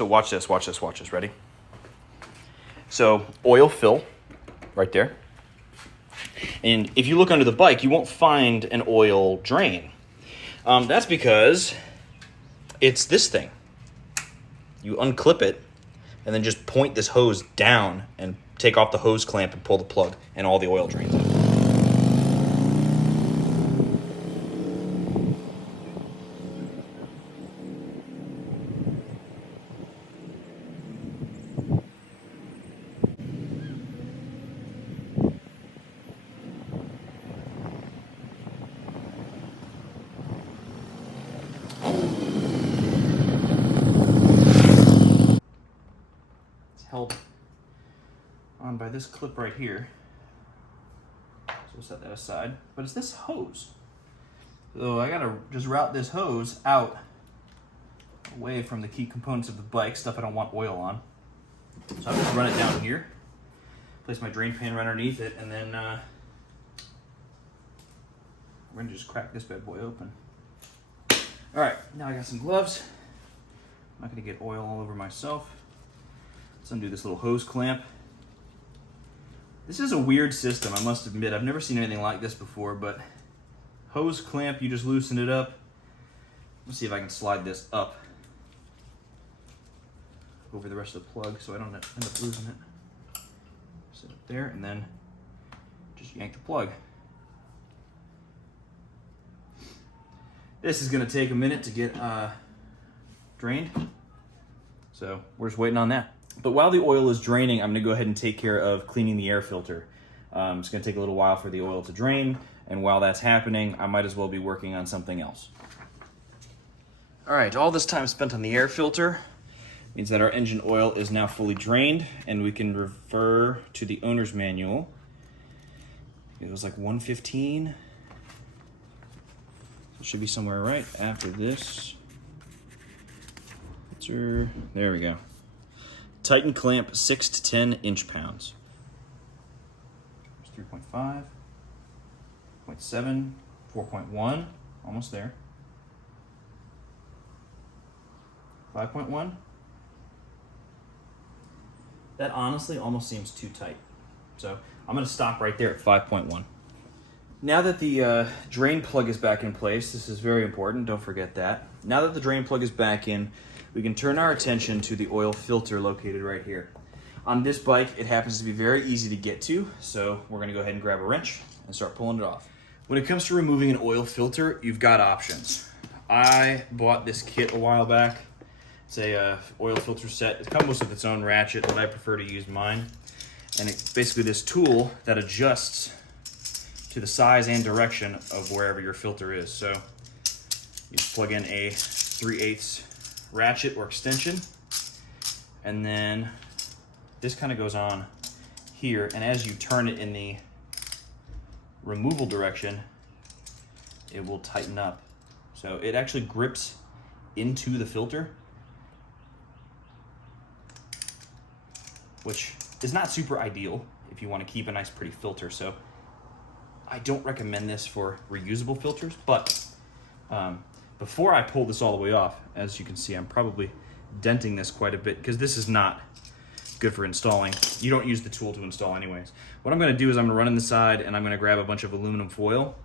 So watch this, watch this, watch this. Ready? So oil fill right there. And if you look under the bike, you won't find an oil drain. That's because it's this thing. You unclip it and then just point this hose down and take off the hose clamp and pull the plug, and all the oil drains out. Held on by this clip right here. So we'll set that aside. But it's this hose. So I gotta just route this hose out away from the key components of the bike, stuff I don't want oil on. So I'm gonna run it down here, place my drain pan right underneath it, and then we're gonna just crack this bad boy open. All right, now I got some gloves. I'm not gonna get oil all over myself. Let's undo this little hose clamp. This is a weird system, I must admit. I've never seen anything like this before, but hose clamp, you just loosen it up. Let's see if I can slide this up over the rest of the plug so I don't end up losing it. Set it there, and then just yank the plug. This is gonna take a minute to get drained, so we're just waiting on that. But while the oil is draining, I'm gonna go ahead and take care of cleaning the air filter. It's gonna take a little while for the oil to drain, and while that's happening, I might as well be working on something else. All right, all this time spent on the air filter means that our engine oil is now fully drained, and we can refer to the owner's manual. It was like 115. It should be somewhere right after this. There we go. Tighten clamp 6 to 10 inch-pounds. 3.5, 0.7, 4.1, almost there. 5.1. That honestly almost seems too tight. So I'm gonna stop right there at 5.1. Now that the drain plug is back in place, this is very important, don't forget that. Now that the drain plug is back in, we can turn our attention to the oil filter located right here. On this bike, it happens to be very easy to get to, so we're gonna go ahead and grab a wrench and start pulling it off. When it comes to removing an oil filter, you've got options. I bought this kit a while back. It's a oil filter set. It comes with its own ratchet, but I prefer to use mine. And it's basically this tool that adjusts to the size and direction of wherever your filter is. So you just plug in a 3/8 ratchet or extension, and then this kind of goes on here, and as you turn it in the removal direction, it will tighten up. So it actually grips into the filter, which is not super ideal if you want to keep a nice pretty filter. So I don't recommend this for reusable filters, but before I pull this all the way off, as you can see, I'm probably denting this quite a bit because this is not good for installing. You don't use the tool to install anyways. What I'm gonna do is I'm gonna run in the side and I'm gonna grab a bunch of aluminum foil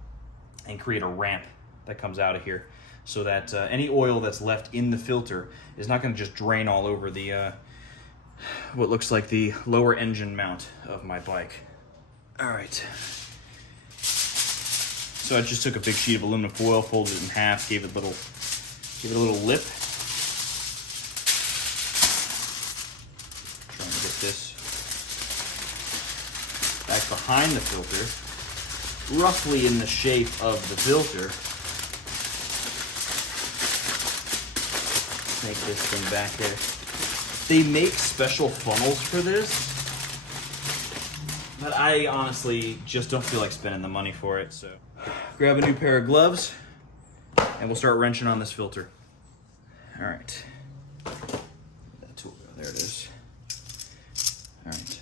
and create a ramp that comes out of here so that any oil that's left in the filter is not gonna just drain all over the what looks like the lower engine mount of my bike. All right. So I just took a big sheet of aluminum foil, folded it in half, gave it a little lip. Trying to get this back behind the filter, roughly in the shape of the filter. Make this thing back here. They make special funnels for this, but I honestly just don't feel like spending the money for it, so. Grab a new pair of gloves, and we'll start wrenching on this filter. All right. That tool, there it is. All right.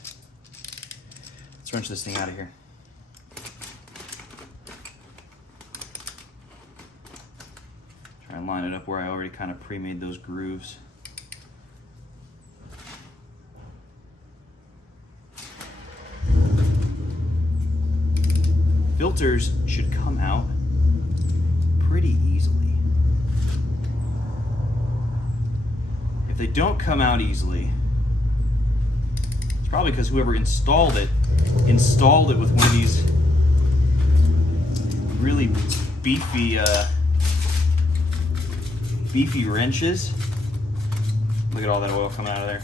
Let's wrench this thing out of here. Try and line it up where I already kind of pre-made those grooves. filters should come out pretty easily. If they don't come out easily, it's probably because whoever installed it with one of these really beefy wrenches. Look at all that oil coming out of there.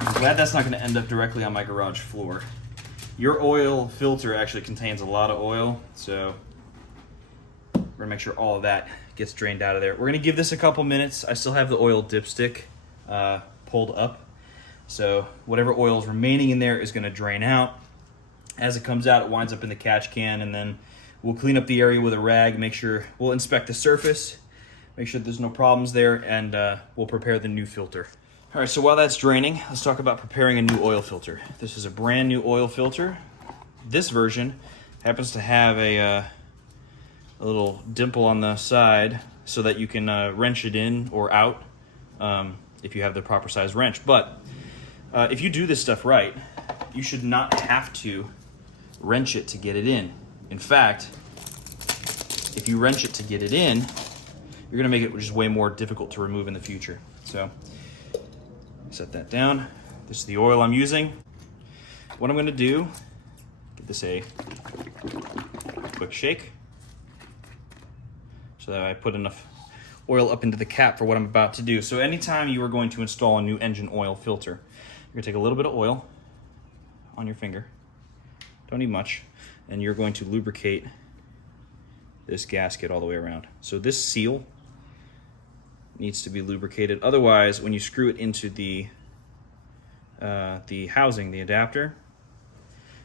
I'm glad that's not going to end up directly on my garage floor. Your oil filter actually contains a lot of oil, so we're going to make sure all of that gets drained out of there. We're going to give this a couple minutes. I still have the oil dipstick pulled up, so whatever oil is remaining in there is going to drain out. As it comes out, it winds up in the catch can, and then we'll clean up the area with a rag, we'll inspect the surface, make sure there's no problems there, and we'll prepare the new filter. All right, so while that's draining, let's talk about preparing a new oil filter. This is a brand new oil filter. This version happens to have a little dimple on the side so that you can wrench it in or out if you have the proper size wrench. But if you do this stuff right, you should not have to wrench it to get it in. In fact, if you wrench it to get it in, you're gonna make it just way more difficult to remove in the future. So set that down. This is the oil I'm using. What I'm gonna do, give this a quick shake so that I put enough oil up into the cap for what I'm about to do. So anytime you are going to install a new engine oil filter, you're gonna take a little bit of oil on your finger, don't need much, and you're going to lubricate this gasket all the way around. So this seal needs to be lubricated. Otherwise, when you screw it into the housing, the adapter,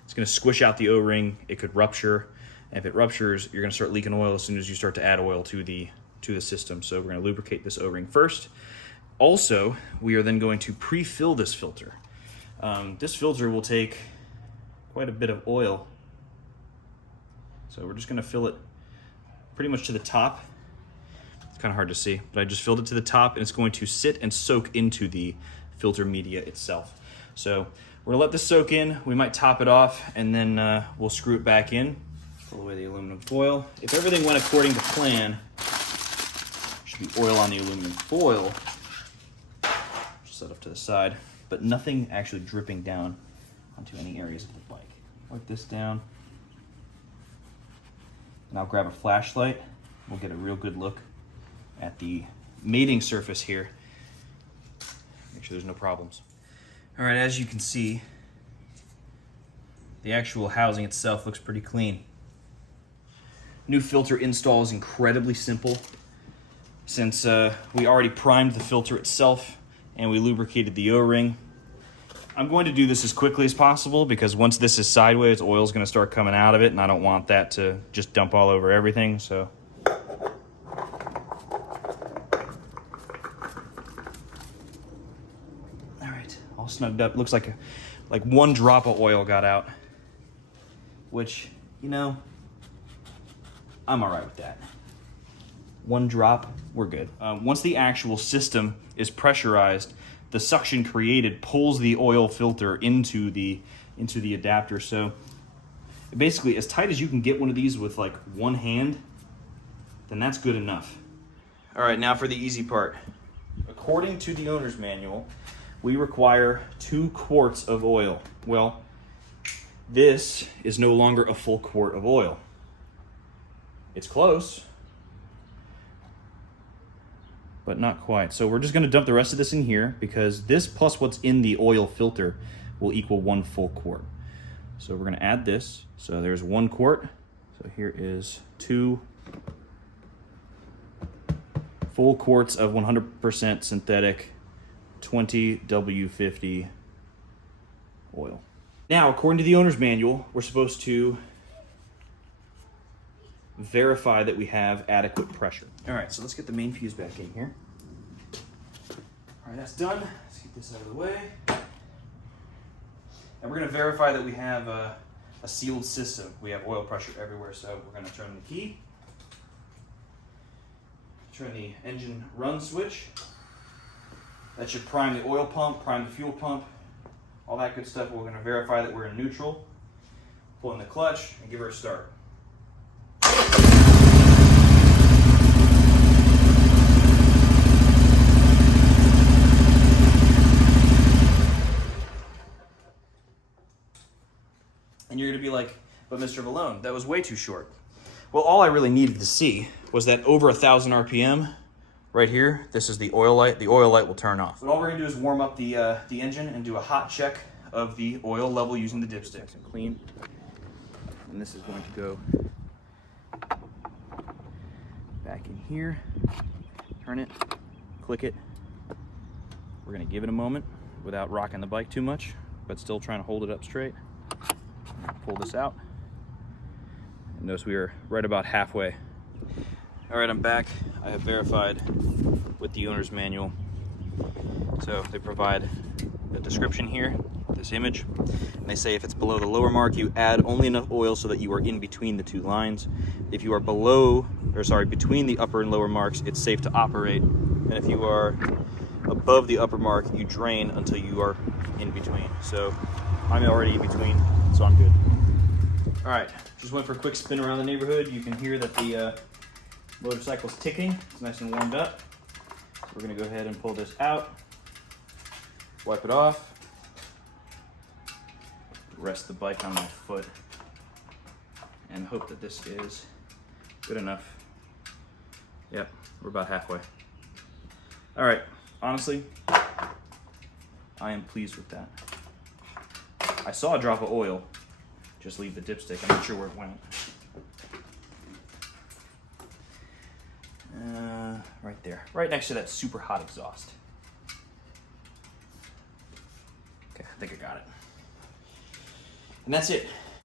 it's gonna squish out the O-ring. It could rupture. And if it ruptures, you're gonna start leaking oil as soon as you start to add oil to the system. So we're gonna lubricate this O-ring first. Also, we are then going to pre-fill this filter. This filter will take quite a bit of oil. So we're just gonna fill it pretty much to the top. It's kind of hard to see, but I just filled it to the top, and it's going to sit and soak into the filter media itself. So we're gonna let this soak in. We might top it off, and then we'll screw it back in. Pull away the aluminum foil. If everything went according to plan, should be oil on the aluminum foil. Just set up to the side, but nothing actually dripping down onto any areas of the bike. Wipe this down. And I'll grab a flashlight. We'll get a real good look at the mating surface here. Make sure there's no problems. All right, as you can see, the actual housing itself looks pretty clean. New filter install is incredibly simple. Since we already primed the filter itself and we lubricated the O-ring, I'm going to do this as quickly as possible because once this is sideways, oil is going to start coming out of it, and I don't want that to just dump all over everything. So all right, all snugged up. Looks like one drop of oil got out, which, you know, I'm all right with that. One drop, we're good. Once the actual system is pressurized, the suction created pulls the oil filter into the adapter. So basically, as tight as you can get one of these with like one hand, then that's good enough. All right, now for the easy part. According to the owner's manual, we require 2 quarts of oil. Well, this is no longer a full quart of oil. It's close, but not quite. So we're just gonna dump the rest of this in here because this plus what's in the oil filter will equal 1 full quart. So we're gonna add this. So there's 1 quart. So here is 2 full quarts of 100% synthetic 20 W50 oil. Now, according to the owner's manual, we're supposed to verify that we have adequate pressure. All right, so let's get the main fuse back in here. All right, that's done. Let's get this out of the way. And we're gonna verify that we have a sealed system. We have oil pressure everywhere, so we're gonna turn the key, turn the engine run switch. That should prime the oil pump, prime the fuel pump, all that good stuff. We're gonna verify that we're in neutral, pull in the clutch, and give her a start. here to be like, but Mr. Vallone, that was way too short. Well, all I really needed to see was that over 1,000 RPM, right here, this is the oil light. The oil light will turn off. But all we're gonna do is warm up the engine and do a hot check of the oil level using the dipstick. Nice and clean. And this is going to go back in here. Turn it, click it. We're gonna give it a moment without rocking the bike too much, but still trying to hold it up straight. Pull this out. And notice we are right about halfway. All right, I'm back. I have verified with the owner's manual. So they provide the description here, this image, and they say if it's below the lower mark, you add only enough oil so that you are in between the two lines. If you are between the upper and lower marks, it's safe to operate. And if you are above the upper mark, you drain until you are in between. So I'm already in between, so I'm good. All right, just went for a quick spin around the neighborhood. You can hear that the motorcycle's ticking. It's nice and warmed up. So we're gonna go ahead and pull this out, wipe it off, rest the bike on my foot, and hope that this is good enough. Yep, we're about halfway. All right, honestly, I am pleased with that. I saw a drop of oil just leave the dipstick. I'm not sure where it went. Right there, right next to that super hot exhaust. Okay, I think I got it. And that's it.